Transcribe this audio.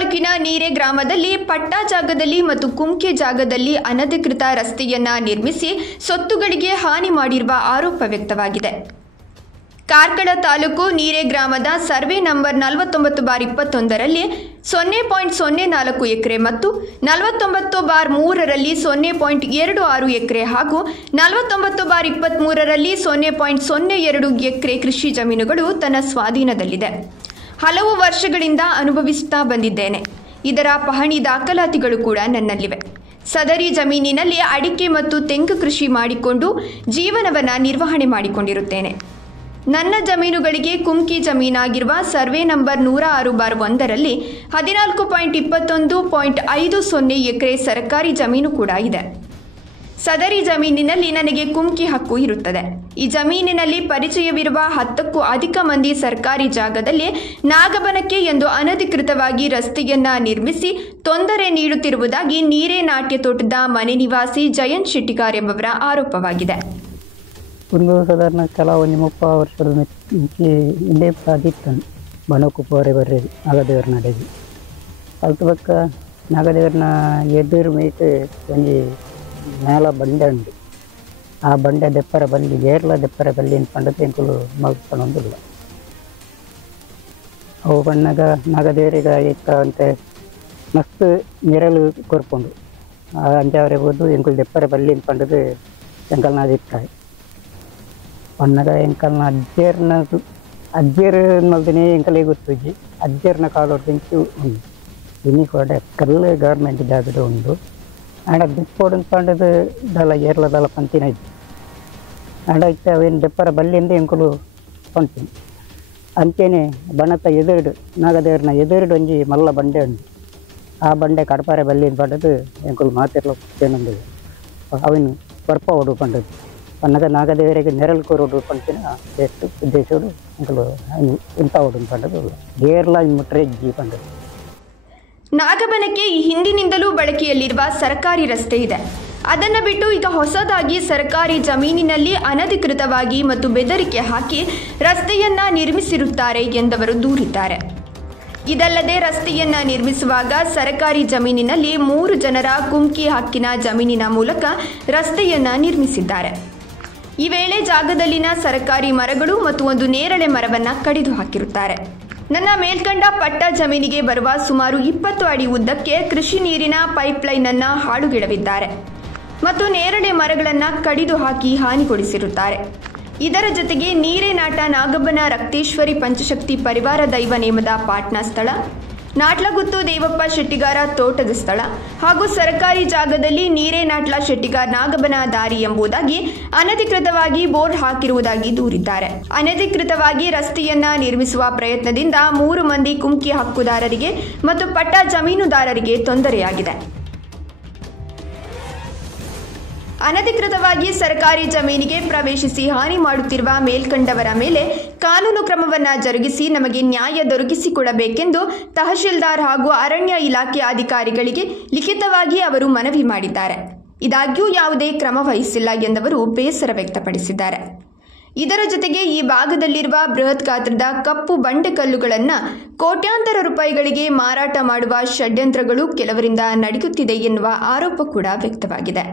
ತಾಲೂಕಿನ ನೀರೆ ಗ್ರಾಮದಲ್ಲಿ ಪಟ್ಟಾ ಜಾಗದಲ್ಲಿ ಮತ್ತು ಕುಂಕೆ ಜಾಗದಲ್ಲಿ ಅನಧಿಕೃತ ರಸ್ತೆಯನ್ನ ನಿರ್ಮಿಸಿ ಸೊತ್ತುಗಳಿಗೆ ಹಾನಿ ಮಾಡಿರುವ ಆರೋಪ ವ್ಯಕ್ತವಾಗಿದೆ. ಕಾರ್ಕಳ ತಾಲೂಕು ನೀರೆ ಗ್ರಾಮದ ಸರ್ವೆ ನಂಬರ್ 49/21ರಲ್ಲಿ 0.04 ಎಕರೆ ಮತ್ತು 49/3ರಲ್ಲಿ 0.26 ಎಕರೆ ಹಾಗೂ 49/23ರಲ್ಲಿ 0.02 ಎಕರೆ ಕೃಷಿ ಜಮೀನುಗಳು ತನ್ನ ಸ್ವಾಧೀನದಲ್ಲಿದೆ. ಹಲವು ವರ್ಷಗಳಿಂದ ಅನುಭವಿಸುತ್ತಾ ಬಂದಿದ್ದೇನೆ. ಇದರ ಪಹಣಿ ದಾಖಲಾತಿಗಳು ಕೂಡ ನನ್ನಲ್ಲಿವೆ. ಸದರಿ ಜಮೀನಿನಲ್ಲಿ ಅಡಿಕೆ ಮತ್ತು ತೆಂಗು ಕೃಷಿ ಮಾಡಿಕೊಂಡು ಜೀವನವನ್ನು ನಿರ್ವಹಣೆ ಮಾಡಿಕೊಂಡಿರುತ್ತೇನೆ. ನನ್ನ ಜಮೀನುಗಳಿಗೆ ಕುಮ್ಕಿ ಜಮೀನಾಗಿರುವ ಸರ್ವೆ ನಂಬರ್ 106/1ರಲ್ಲಿ 14.21.50 ಎಕರೆ ಸರ್ಕಾರಿ ಜಮೀನು ಕೂಡ ಇದೆ. ಸದರಿ ಜಮೀನಿನಲ್ಲಿ ನನಗೆ ಕುಮ್ಕಿ ಹಕ್ಕು ಇರುತ್ತದೆ. ಈ ಜಮೀನಿನಲ್ಲಿ ಪರಿಚಯವಿರುವ 10ಕ್ಕೂ ಅಧಿಕ ಮಂದಿ ಸರ್ಕಾರಿ ಜಾಗದಲ್ಲಿ ನಾಗಬನಕೆ ಎಂದು ಅನಧಿಕೃತವಾಗಿ ರಸ್ತೆಯನ್ನ ನಿರ್ಮಿಸಿ ತೊಂದರೆ ನೀಡುತ್ತಿರುವುದಾಗಿ ನೀರೆ ನಾಟ್ಯ ತೋಟದ ಮನೆ ನಿವಾಸಿ ಜಯಂತ್ ಶೆಟ್ಟಿಗಾರ್ ಎಂಬವರ ಆರೋಪವಾಗಿದೆ. ಒಂದು ಸಾಧಾರಣ ಕೆಲವೊಂದು 30 ವರ್ಷದ ಹಿಂದೆ ಸಾಧಿತ್ತು ಬಣಕುಪ್ಪವರೆ ಬರ್ರಿ ನಾಗದೇವರ ನಡೆದು ಅಲ್ತ ಪಕ್ಕ ನಾಗದೇವರನ ಎದುರು ಮೇಯ್ತು ಒಂದು ಮೇಲ ಬಂಡೆ ಉಂಟು. ಆ ಬಂಡೆ ದೆಪ್ಪರ ಬಲ್ಲಿ ಏರ್ಲ ದೆಪ್ಪರ ಬಲ್ಲಿ ಅನ್ಕೊಂಡದ್ದು ಎಂಕುಲು ಮಲ್ಕೊಂಡೊಂದಿಲ್ಲ. ಅವು ಬಣ್ಣಗ ನಾಗದೇವರಿಗೆ ಇತ್ತ ಅಂತೆ ಮಸ್ತ್ ನೆರಳು ಕೊರ್ಕೊಂಡು ಅಂಜಾವರೆ ಹೋದು ಎಂಕುಲು ದೆಪ್ಪರ ಬಲ್ಲಿ ಅನ್ಕೊಂಡದ್ದು ಎಂಕಲ್ನ ಅಭಿಪ್ರಾಯ. ಬಣ್ಣಗ ಎಂಕಲ್ನ ಅಜ್ಜೇರು ಮಲ್ದನೇ ಎಂಕಲೇ ಗೊತ್ತುಜ್ಜಿ ಅಜ್ಜೇರ್ನ ಕಾಲೋಡು ಬೆಂಚು ಉಂಟು. ಇನಿ ಕೂಡ ಕಲ್ಲು ಗೌರ್ಮೆಂಟ್ ಜಾಗದ ಉಂಟು. ಆಡ ದೆಪ್ಪೋಡು ಅಂದ್ಕೊಂಡದ್ದು ದಲ ಏರ್ಲ ದಲ ಪಂತಿನ ಇದ್ದು ಆಡ ಇತ್ತ ಅವೇನು ದೆಪ್ಪರ ಬಲ್ಲಿಂದ ಎಂಕುಲು ಪಂತೀನಿ ಅಂಚೇನೆ ಬಣತ ಎದುರುಡು ನಾಗದೇವ್ರನ್ನ ಎದುರುಡು ಒಂಜಿ ಮಲ್ಲ ಬಂಡೆ ಉಂಟು. ಆ ಬಂಡೆ ಕಡಪಾರೆ ಬಲ್ಲಿ ಅಂದ್ಕೊಂಡದ್ದು ಎಂಕುಲು ಮಾತಿರ್ಲ ಏನೊಂದು ಅವನು ಬರ್ಪ ಹೊಡ್ಕೊಂಡದ್ದು ಅನ್ನದ ನಾಗದೇವರಿಗೆ ನೆರಳು ಕೋರೋಡು ಪಂಚಿನ ಎಷ್ಟು ಉದ್ದೇಶೋಡು ಎಂಕುಲು ಇಂಥ ಹೊಡ್ಕೊಂಡದ್ದು ಏರ್ಲ ಮುಟ್ರೆ ಜೀ ಪಂಡದ್ದು. ನಾಗಬನಕೆ ಈ ಹಿಂದಿನಿಂದಲೂ ಬಳಕೆಯಲ್ಲಿರುವ ಸರ್ಕಾರಿ ರಸ್ತೆ ಇದೆ. ಅದನ್ನು ಬಿಟ್ಟು ಈಗ ಹೊಸದಾಗಿ ಸರ್ಕಾರಿ ಜಮೀನಿನಲ್ಲಿ ಅನಧಿಕೃತವಾಗಿ ಮತ್ತು ಬೆದರಿಕೆ ಹಾಕಿ ರಸ್ತೆಯನ್ನ ನಿರ್ಮಿಸಿರುತ್ತಾರೆ ಎಂದವರು ದೂರಿದ್ದಾರೆ. ಇದಲ್ಲದೆ ರಸ್ತೆಯನ್ನ ನಿರ್ಮಿಸುವಾಗ ಸರ್ಕಾರಿ ಜಮೀನಿನಲ್ಲಿ 3 ಜನರ ಕುಮ್ಕಿ ಹಕ್ಕಿನ ಜಮೀನಿನ ಮೂಲಕ ರಸ್ತೆಯನ್ನ ನಿರ್ಮಿಸಿದ್ದಾರೆ. ಈ ವೇಳೆ ಜಾಗದಲ್ಲಿನ ಸರ್ಕಾರಿ ಮರಗಳು ಮತ್ತು ಒಂದು ನೇರಳೆ ಮರವನ್ನು ಕಡಿದು ಹಾಕಿರುತ್ತಾರೆ. ನನ್ನ ಮೇಲ್ಕಂಡ ಪಟ್ಟ ಜಮೀನಿಗೆ ಬರುವ ಸುಮಾರು 20 ಅಡಿ ಉದ್ದಕ್ಕೆ ಕೃಷಿ ನೀರಿನ ಪೈಪ್ಲೈನ್ ಅನ್ನ ಹಾಳುಗೆಡವಿದ್ದಾರೆ ಮತ್ತು ನೇರಳೆ ಮರಗಳನ್ನು ಕಡಿದು ಹಾಕಿ ಹಾನಿಗೊಳಿಸಿರುತ್ತಾರೆ. ಇದರ ಜೊತೆಗೆ ನೀರೆ ನಾಟ ನಾಗಬ್ಬನ ರಕ್ತೇಶ್ವರಿ ಪಂಚಶಕ್ತಿ ಪರಿವಾರ ದೈವ ನೇಮದ ಪಾಟ್ನಾ ಸ್ಥಳ, ನಾಟ್ಲಗುತ್ತು ದೇವಪ್ಪ ಶೆಟ್ಟಿಗಾರ ತೋಟದ ಸ್ಥಳ ಹಾಗೂ ಸರ್ಕಾರಿ ಜಾಗದಲ್ಲಿ ನೀರೆ ನಾಟ್ಲ ಶೆಟ್ಟಿಗಾರ್ ನಾಗಬನ ದಾರಿ ಎಂಬುದಾಗಿ ಅನಧಿಕೃತವಾಗಿ ಬೋರ್ಡ್ ಹಾಕಿರುವುದಾಗಿ ದೂರಿದ್ದಾರೆ. ಅನಧಿಕೃತವಾಗಿ ರಸ್ತೆಯನ್ನ ನಿರ್ಮಿಸುವ ಪ್ರಯತ್ನದಿಂದ 3 ಮಂದಿ ಕುಮ್ಕಿ ಹಕ್ಕುದಾರರಿಗೆ ಮತ್ತು ಪಟ್ಟ ಜಮೀನುದಾರರಿಗೆ ತೊಂದರೆಯಾಗಿದೆ. ಅನಧಿಕೃತವಾಗಿ ಸರ್ಕಾರಿ ಜಮೀನಿಗೆ ಪ್ರವೇಶಿಸಿ ಹಾನಿ ಮಾಡುತ್ತಿರುವ ಮೇಲ್ಕಂಡವರ ಮೇಲೆ ಕಾನೂನು ಕ್ರಮವನ್ನು ಜರುಗಿಸಿ ನಮಗೆ ನ್ಯಾಯ ದೊರಕಿಸಿಕೊಡಬೇಕೆಂದು ತಹಶೀಲ್ದಾರ್ ಹಾಗೂ ಅರಣ್ಯ ಇಲಾಖೆ ಅಧಿಕಾರಿಗಳಿಗೆ ಲಿಖಿತವಾಗಿ ಅವರು ಮನವಿ ಮಾಡಿದ್ದಾರೆ. ಇದಾಗ್ಯೂ ಯಾವುದೇ ಕ್ರಮ ವಹಿಸಿಲ್ಲ ಎಂದವರು ಬೇಸರ ವ್ಯಕ್ತಪಡಿಸಿದ್ದಾರೆ. ಇದರ ಜೊತೆಗೆ ಈ ಭಾಗದಲ್ಲಿರುವ ಬೃಹತ್ ಗಾತ್ರದ ಕಪ್ಪು ಬಂಡೆಕಲ್ಲುಗಳನ್ನು ಕೋಟ್ಯಾಂತರ ರೂಪಾಯಿಗಳಿಗೆ ಮಾರಾಟ ಮಾಡುವ ಷಡ್ಯಂತ್ರಗಳು ಕೆಲವರಿಂದ ನಡೆಯುತ್ತಿದೆ ಎನ್ನುವ ಆರೋಪ ಕೂಡ ವ್ಯಕ್ತವಾಗಿದೆ.